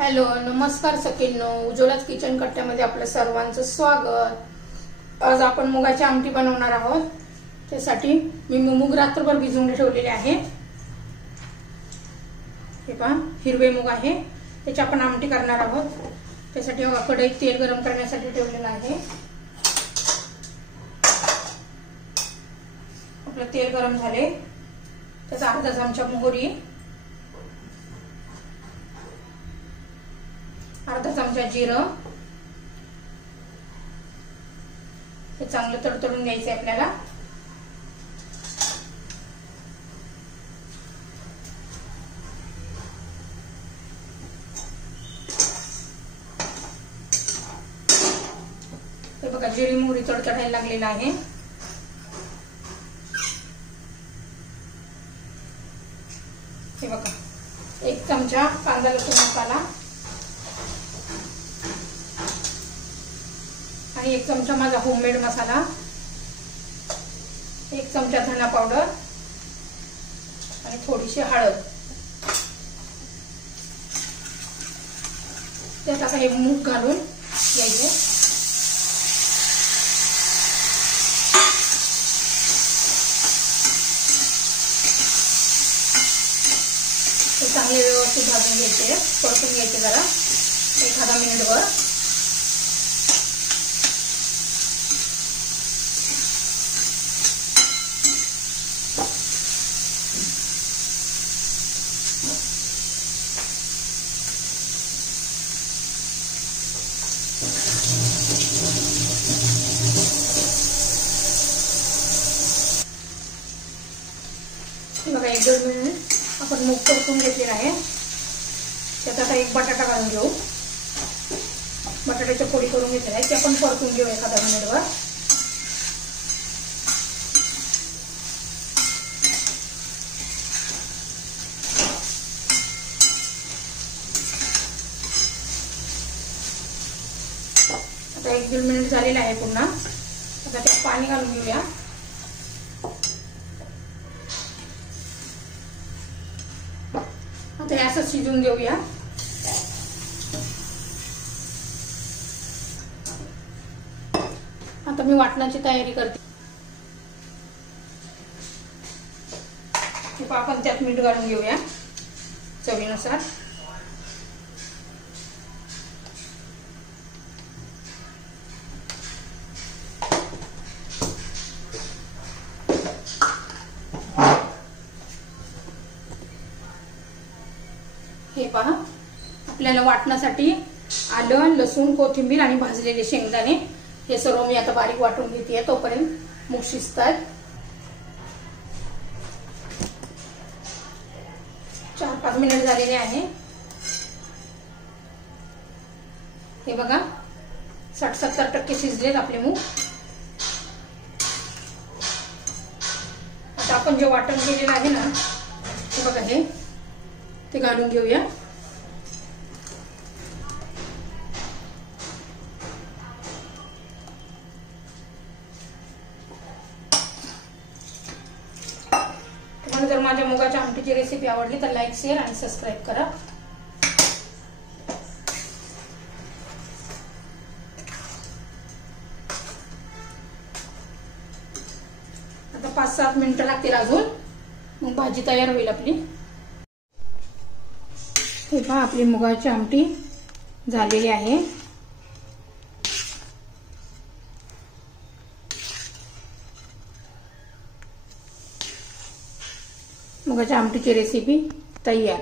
Hello, नमस्कार सखींनो. उज्ज्वलाच kitchen कट्ट्यामध्ये आपलं सर्वांचं स्वागत. आज आपण मुगाची आमटी बनवणार आहोत. त्यासाठी मी मूग रात्रभर भिजवून ठेवलेले आहे. हे पहा, हिरवे मूग आहे, त्याची आपण आमटी करणार आहोत. त्यासाठी कढईत तेल गरम करण्यासाठी ठेवलेलं आहे. आपलं तेल गरम झाले, त्याचा अर्धा चमचा मोहरी, अर्धा चमचा जिरं, हे चांगलं तडतडून घ्यायचं आपल्याला. हे बघा, जिरी मोहरी तडतडायला लागलेला आहे. हे बघा, 1 चमचा कांदा लसूण मसाला आणि 1 चमचा माझा होममेड मसाला, 1 चमचा धना पावडर आणि थोडीशी हळद. त्यात आता हे मूग घालून घ्यायचे. ते चांगले व्यवस्थित भाजून घ्यायचे, परतून घ्यायचे जरा 1 मिनिटभर. बघा, 1-2 मिनिट आपण मूग परतून घेतलेला आहे. त्यात आता एक बटाटा घालून घेऊ. बटाट्याच्या फोडी करून घेतलेल्या आहे, ते आपण परतून घेऊ 1 मिनिटभर. आता 1-2 मिनिट झालेले आहे. पुन्हा आता त्यात पाणी घालून घेऊया. आता असं शिजवून घेऊया. आता मी वाटणाची तयारी करते. आपण त्यात मीठ घालून घेऊया चवीनुसार. हे पहा, आपल्याला वाटण्यासाठी आलं, लसूण, कोथिंबीर आणि भाजलेले शेंगदाणे हे सर्व मी आता बारीक वाटून घेते. तोपर्यंत मूग शिजतात. 4-5 मिनिट झालेले आहे. हे बघा, 60-70% शिजलेत आपले मूग. आता आपण जे वाटण केलेलं आहे ना, हे बघा, हे ते घालून घेऊया. तुम्हाला जर माझ्या मुगाच्या आमटीची रेसिपी आवडली तर लाईक, शेअर आणि सबस्क्राईब करा. आता 5-7 मिनिटं लागतील अजून, मग भाजी तयार होईल आपली. हे पहा, आपली मुगाची आमटी झालेली आहे. मुगाच्या आमटीची रेसिपी तयार.